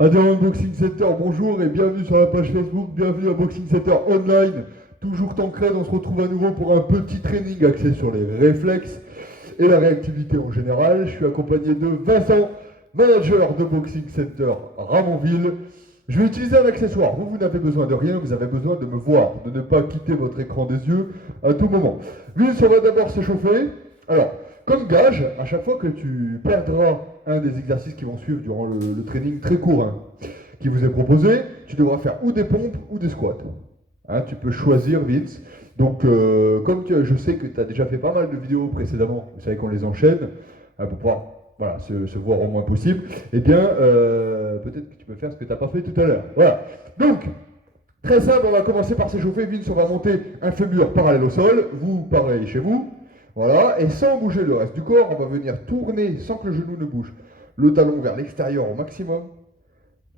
Adhérents Boxing Center, bonjour et bienvenue sur la page Facebook, bienvenue à Boxing Center Online. Toujours Tancred, on se retrouve à nouveau pour un petit training axé sur les réflexes et la réactivité en général. Je suis accompagné de Vincent, manager de Boxing Center Ramonville. Je vais utiliser un accessoire. Vous n'avez besoin de rien, vous avez besoin de me voir, de ne pas quitter votre écran des yeux à tout moment. Vince, on va d'abord s'échauffer. Alors, comme gage, à chaque fois que tu perdras un des exercices qui vont suivre durant le training très court qui vous est proposé, tu devras faire ou des pompes ou des squats. Hein, tu peux choisir, Vince. Donc, je sais que tu as déjà fait pas mal de vidéos précédemment, vous savez qu'on les enchaîne, pour pouvoir se voir au moins possible, eh bien, peut-être que tu peux faire ce que tu n'as pas fait tout à l'heure. Voilà. Donc, très simple, on va commencer par s'échauffer. Vince, on va monter un fémur parallèle au sol, vous, pareil chez vous. Voilà, et sans bouger le reste du corps, on va venir tourner sans que le genou ne bouge. Le talon vers l'extérieur au maximum,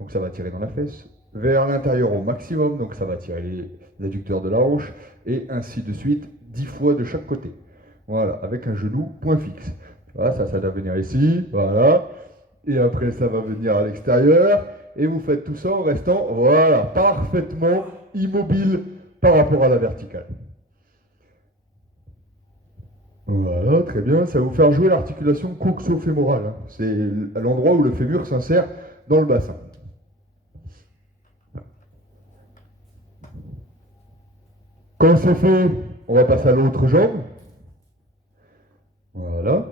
donc ça va tirer dans la fesse, vers l'intérieur au maximum, donc ça va tirer les adducteurs de la hanche, et ainsi de suite, 10 fois de chaque côté. Voilà, avec un genou point fixe. Voilà, ça va venir ici, voilà, et après ça va venir à l'extérieur, et vous faites tout ça en restant, voilà, parfaitement immobile par rapport à la verticale. Voilà, très bien. Ça va vous faire jouer l'articulation coxo-fémorale. Hein. C'est l'endroit où le fémur s'insère dans le bassin. Quand c'est fait, on va passer à l'autre jambe. Voilà.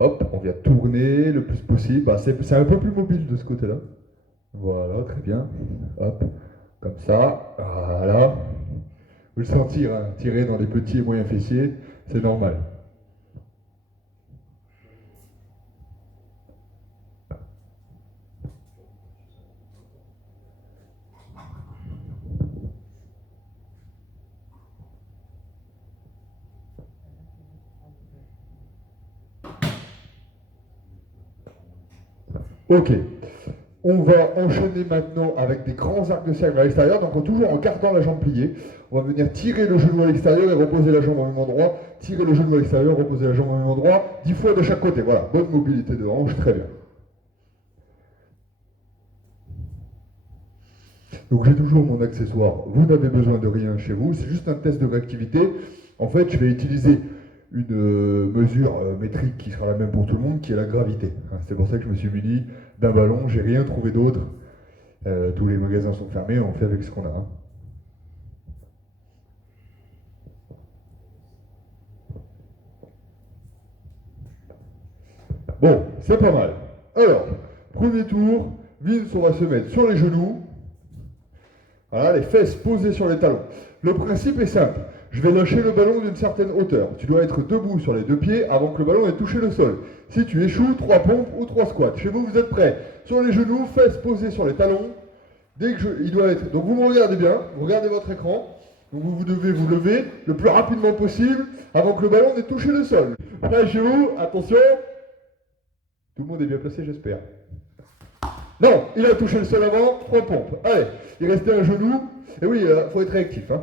Hop, on vient tourner le plus possible. Bah, c'est un peu plus mobile de ce côté-là. Voilà, très bien. Hop, comme ça. Voilà. Vous le sentir, hein, tirer dans les petits et moyens fessiers, c'est normal. Ok. On va enchaîner maintenant avec des grands arcs de cercle à l'extérieur, donc toujours en gardant la jambe pliée. On va venir tirer le genou à l'extérieur et reposer la jambe au même endroit. Tirer le genou à l'extérieur, reposer la jambe au même endroit. 10 fois de chaque côté. Voilà, bonne mobilité de hanche, très bien. Donc j'ai toujours mon accessoire. Vous n'avez besoin de rien chez vous, c'est juste un test de réactivité. En fait, je vais utiliser une mesure métrique qui sera la même pour tout le monde, qui est la gravité. C'est pour ça que je me suis muni d'un ballon, j'ai rien trouvé d'autre. Tous les magasins sont fermés, on fait avec ce qu'on a. Hein. Bon, c'est pas mal. Alors, premier tour, Vince, on va se mettre sur les genoux. Voilà, les fesses posées sur les talons. Le principe est simple. Je vais lâcher le ballon d'une certaine hauteur. Tu dois être debout sur les deux pieds avant que le ballon ait touché le sol. Si tu échoues, 3 pompes ou 3 squats. Chez vous, vous êtes prêts. Sur les genoux, fesses posées sur les talons. Il doit être. Donc vous me regardez bien, vous regardez votre écran. Donc vous devez vous lever le plus rapidement possible avant que le ballon n'ait touché le sol. Prêt chez vous, attention. Tout le monde est bien placé, j'espère. Non, il a touché le sol avant, 3 pompes. Allez, il restait un genou. Et oui, il faut être réactif. Hein.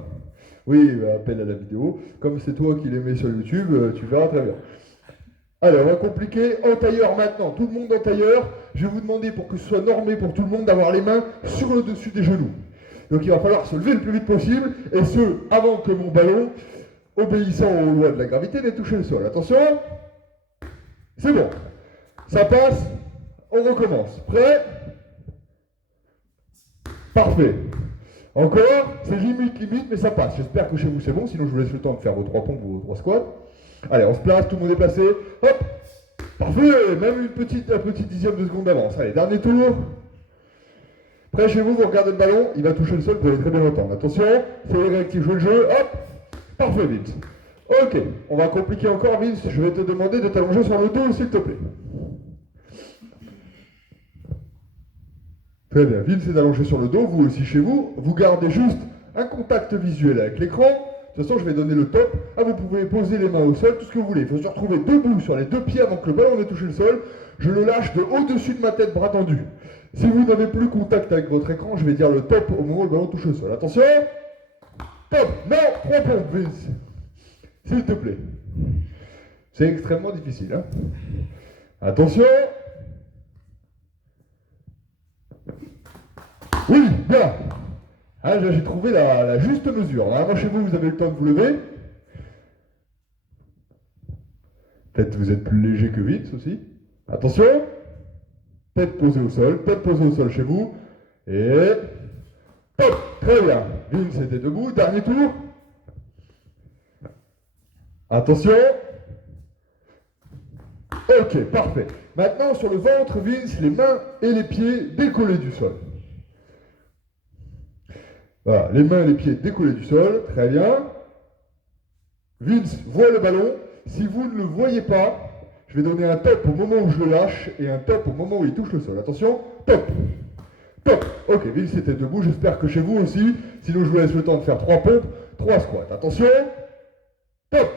Oui, appel à la vidéo. Comme c'est toi qui les mets sur YouTube, tu verras très bien. Allez, on va compliquer. En tailleur maintenant, tout le monde en tailleur. Je vais vous demander, pour que ce soit normé pour tout le monde, d'avoir les mains sur le dessus des genoux. Donc il va falloir se lever le plus vite possible, et ce, avant que mon ballon, obéissant aux lois de la gravité, n'ait touché le sol. Attention. C'est bon. Ça passe. On recommence. Prêt? Parfait. Encore, c'est limite, mais ça passe. J'espère que chez vous c'est bon, sinon je vous laisse le temps de faire vos 3 pompes ou vos 3 squats. Allez, on se place, tout le monde est placé. Hop. Parfait. Même un petit dixième de seconde d'avance. Allez, dernier tour. Prêt chez vous, vous regardez le ballon, il va toucher le sol, vous allez très bien l'entendre. Attention, soyez réactif, jouez le jeu. Hop. Parfait, Vince. Ok, on va compliquer encore, Vince. Je vais te demander de t'allonger sur le dos, s'il te plaît. Très bien, Vince est allongé sur le dos, vous aussi chez vous. Vous gardez juste un contact visuel avec l'écran. De toute façon, je vais donner le top. Ah, vous pouvez poser les mains au sol, tout ce que vous voulez. Il faut se retrouver debout sur les deux pieds avant que le ballon n'ait touché le sol. Je le lâche de au-dessus de ma tête, bras tendu. Si vous n'avez plus contact avec votre écran, je vais dire le top au moment où le ballon touche le sol. Attention. Top. Non, 3 pompes, Vince. S'il te plaît. C'est extrêmement difficile. Hein. Attention. Oui, bien. Ah, j'ai trouvé la juste mesure. Normalement, chez vous, vous avez le temps de vous lever. Peut-être vous êtes plus léger que Vince aussi. Attention. Tête posée au sol chez vous. Et... Hop, très bien. Vince était debout. Dernier tour. Attention. Ok, parfait. Maintenant, sur le ventre, Vince, les mains et les pieds décollés du sol. Voilà, les mains et les pieds décollés du sol. Très bien. Vince voit le ballon. Si vous ne le voyez pas, je vais donner un top au moment où je le lâche et un top au moment où il touche le sol. Attention, top. Top. Ok, Vince était debout. J'espère que chez vous aussi. Sinon, je vous laisse le temps de faire 3 pompes, 3 squats. Attention. Top.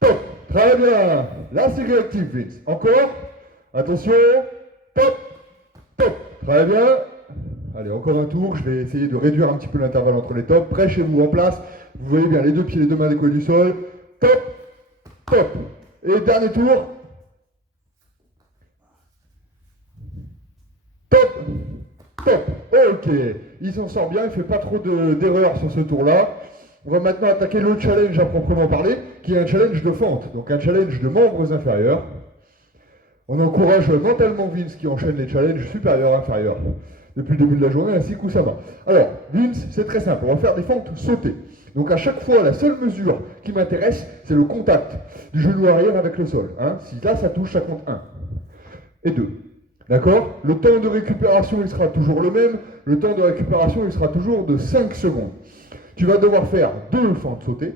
Top. Très bien. Là, c'est réactif, Vince. Encore. Attention. Top. Top. Très bien. Allez, encore un tour. Je vais essayer de réduire un petit peu l'intervalle entre les tops. Prêt chez vous en place. Vous voyez bien les deux pieds, les deux mains décollés du sol. Top. Top. Et dernier tour. Top. Top. Ok. Il s'en sort bien. Il ne fait pas trop d'erreurs sur ce tour-là. On va maintenant attaquer le challenge à proprement parler, qui est un challenge de fente, donc un challenge de membres inférieurs. On encourage mentalement Vince qui enchaîne les challenges supérieurs-inférieurs depuis le début de la journée, ainsi que ça va. Alors, Vince, c'est très simple, on va faire des fentes sautées. Donc à chaque fois, la seule mesure qui m'intéresse, c'est le contact du genou arrière avec le sol. Hein. Si là, ça touche, ça compte 1 et 2. D'accord? Le temps de récupération, il sera toujours le même. Le temps de récupération, il sera toujours de 5 secondes. Tu vas devoir faire 2 fentes sautées,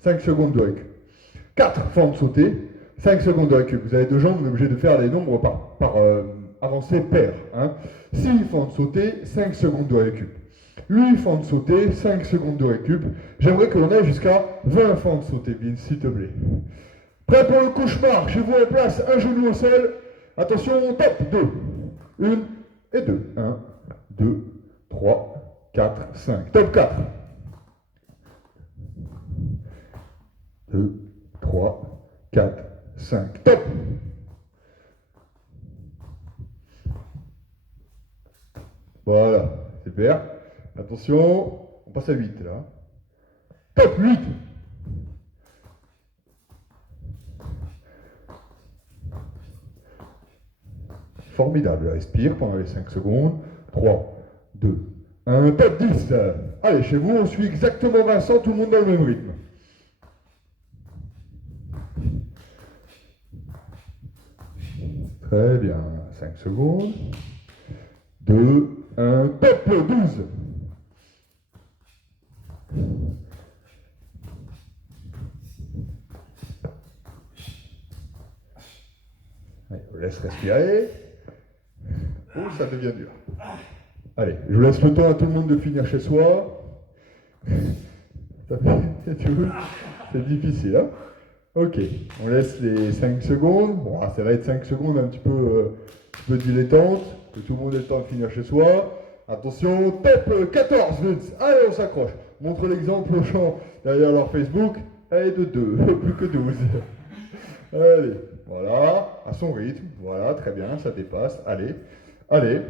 5 secondes de récup. 4 fentes sautées, 5 secondes de récup. Vous avez 2 jambes, vous êtes obligé de faire les nombres par avancée paire. Hein. 6 fentes sautées, 5 secondes de récup. 8 fentes sautées, 5 secondes de récup. J'aimerais que l'on aille jusqu'à 20 fentes sautées, Vince, s'il te plaît. Prêt pour le cauchemar? Chez vous en place, un genou au sol. Attention, top, 2. 1 et 2. 1, 2, 3, 4, 5. Top 4. 2, 3, 4, 5. Top. Voilà, super. Attention, on passe à 8 là. Top 8. Formidable, respire pendant les 5 secondes. 3, 2, 1, top 10. Allez, chez vous, on suit exactement Vincent, tout le monde dans le même rythme. Très bien, 5 secondes. 2, 1, top 12. Allez, on laisse respirer. Oh, ça devient dur. Allez, je vous laisse le temps à tout le monde de finir chez soi. C'est difficile, hein? Ok, on laisse les 5 secondes. Bon, ça va être 5 secondes un petit peu dilettante, que tout le monde ait le temps de finir chez soi. Attention, top 14, Vince. Allez, on s'accroche. Montre l'exemple aux gens derrière leur Facebook. Allez, de 2, plus que 12. Allez, voilà, à son rythme. Voilà, très bien, ça dépasse. Allez, allez.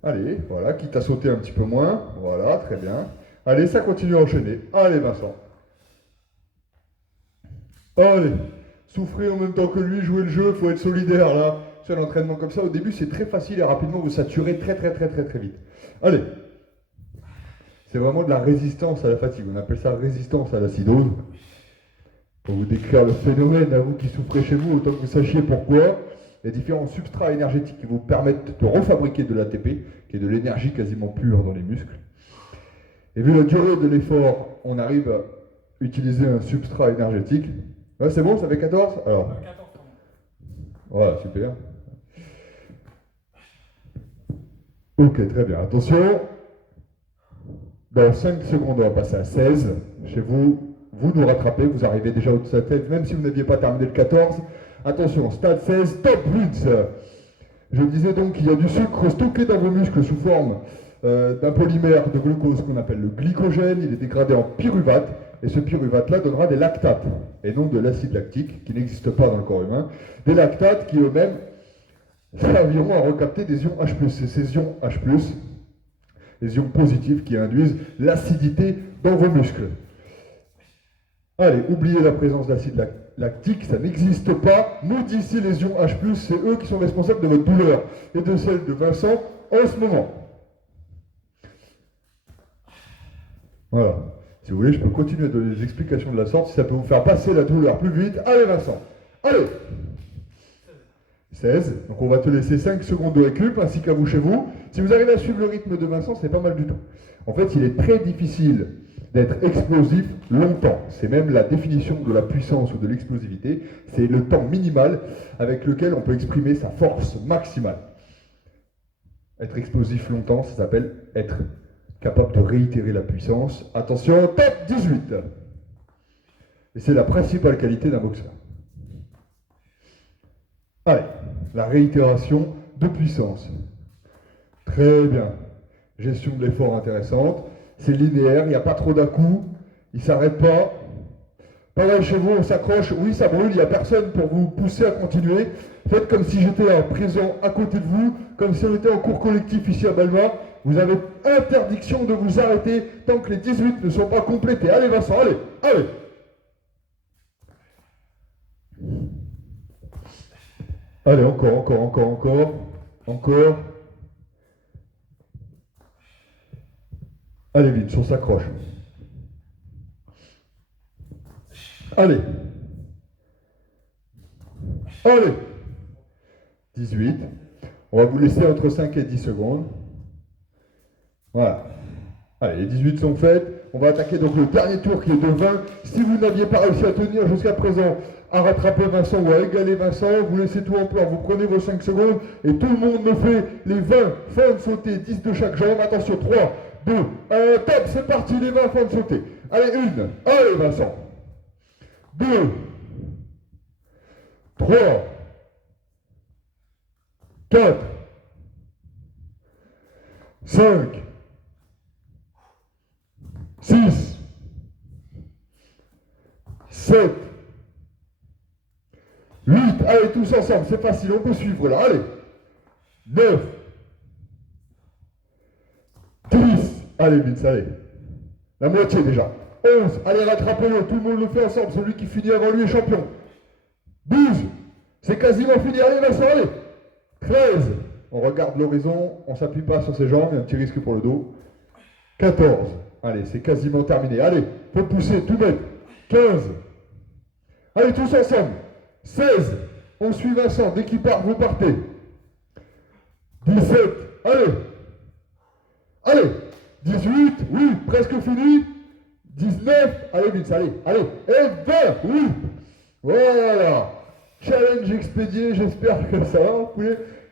Allez, voilà, quitte à sauter un petit peu moins. Voilà, très bien. Allez, ça continue à enchaîner. Allez, Vincent. Allez, souffrez en même temps que lui, jouez le jeu, il faut être solidaire là. Sur un entraînement comme ça, au début, c'est très facile et rapidement, vous saturez très vite. Allez. C'est vraiment de la résistance à la fatigue. On appelle ça résistance à l'acidose. Pour vous décrire le phénomène, à vous qui souffrez chez vous, autant que vous sachiez pourquoi. Il y a différents substrats énergétiques qui vous permettent de refabriquer de l'ATP, qui est de l'énergie quasiment pure dans les muscles. Et vu la durée de l'effort, on arrive à utiliser un substrat énergétique. Ouais, c'est bon, ça fait 14? Alors. 14. Voilà, super. Ok, très bien. Attention. Dans 5 secondes, on va passer à 16. Chez vous, vous nous rattrapez, vous arrivez déjà au-dessus de la tête, même si vous n'aviez pas terminé le 14. Attention, stade 16, top 8. Je disais donc qu'il y a du sucre stocké dans vos muscles sous forme d'un polymère de glucose qu'on appelle le glycogène. Il est dégradé en pyruvate, et ce pyruvate-là donnera des lactates, et non de l'acide lactique, qui n'existe pas dans le corps humain. Des lactates qui eux-mêmes serviront à recapter des ions H+. C'est ces ions H+, les ions positifs qui induisent l'acidité dans vos muscles. Allez, oubliez la présence d'acide lactique, ça n'existe pas. Nous, d'ici, les ions H+, c'est eux qui sont responsables de votre douleur et de celle de Vincent en ce moment. Voilà. Si vous voulez, je peux continuer à donner des explications de la sorte, si ça peut vous faire passer la douleur plus vite. Allez, Vincent. Allez. 16. Donc on va te laisser 5 secondes de récup, ainsi qu'à vous chez vous. Si vous arrivez à suivre le rythme de Vincent, c'est pas mal du tout. En fait, il est très difficile d'être explosif longtemps. C'est même la définition de la puissance ou de l'explosivité. C'est le temps minimal avec lequel on peut exprimer sa force maximale. Être explosif longtemps, ça s'appelle être capable de réitérer la puissance. Attention, top 18. Et c'est la principale qualité d'un boxeur. Allez, la réitération de puissance. Très bien. Gestion de l'effort intéressante. C'est linéaire, il n'y a pas trop d'à-coups. Il ne s'arrête pas. Pareil chez vous, on s'accroche. Oui, ça brûle, il n'y a personne pour vous pousser à continuer. Faites comme si j'étais présent à côté de vous, comme si on était en cours collectif ici à Balma. Vous avez interdiction de vous arrêter tant que les 18 ne sont pas complétés. Allez Vincent, allez, allez. Allez, encore. Allez vite, on s'accroche. Allez. 18. On va vous laisser entre 5 et 10 secondes. Voilà. Allez, les 18 sont faites. On va attaquer donc le dernier tour qui est de 20. Si vous n'aviez pas réussi à tenir jusqu'à présent, à rattraper Vincent ou à égaler Vincent, vous laissez tout en plan, vous prenez vos 5 secondes et tout le monde me fait les 20 fins de sauter, 10 de chaque jambe. Attention, 3, 2, 1, top, c'est parti, les 20 fins de sauter. Allez, 1, allez Vincent. 2, 3, 4, 5, 6, 7, 8, allez tous ensemble, c'est facile, on peut suivre là, allez. 9, 10, allez Vince, allez. La moitié déjà. 11, allez rattrapez-le, tout le monde le fait ensemble, celui qui finit avant lui est champion. 12, c'est quasiment fini, allez Vincent, allez. 13, on regarde l'horizon, on ne s'appuie pas sur ses jambes, il y a un petit risque pour le dos. 14, allez, c'est quasiment terminé, allez, faut pousser, tout mettre. 15, allez tous ensemble. 16, on suit Vincent, dès qu'il part, vous partez. 17, allez. 18, oui, presque fini. 19, allez Vince, allez. Et 20, oui. Voilà. Challenge expédié, j'espère que ça va,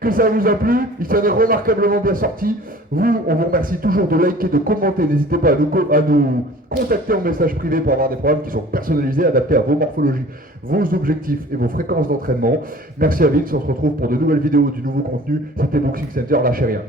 que ça vous a plu. Il s'en est remarquablement bien sorti. Vous, on vous remercie toujours de liker, de commenter. N'hésitez pas à nous contacter en message privé pour avoir des programmes qui sont personnalisés, adaptés à vos morphologies, vos objectifs et vos fréquences d'entraînement. Merci à Vince, on se retrouve pour de nouvelles vidéos, du nouveau contenu. C'était Boxing Center, lâchez rien.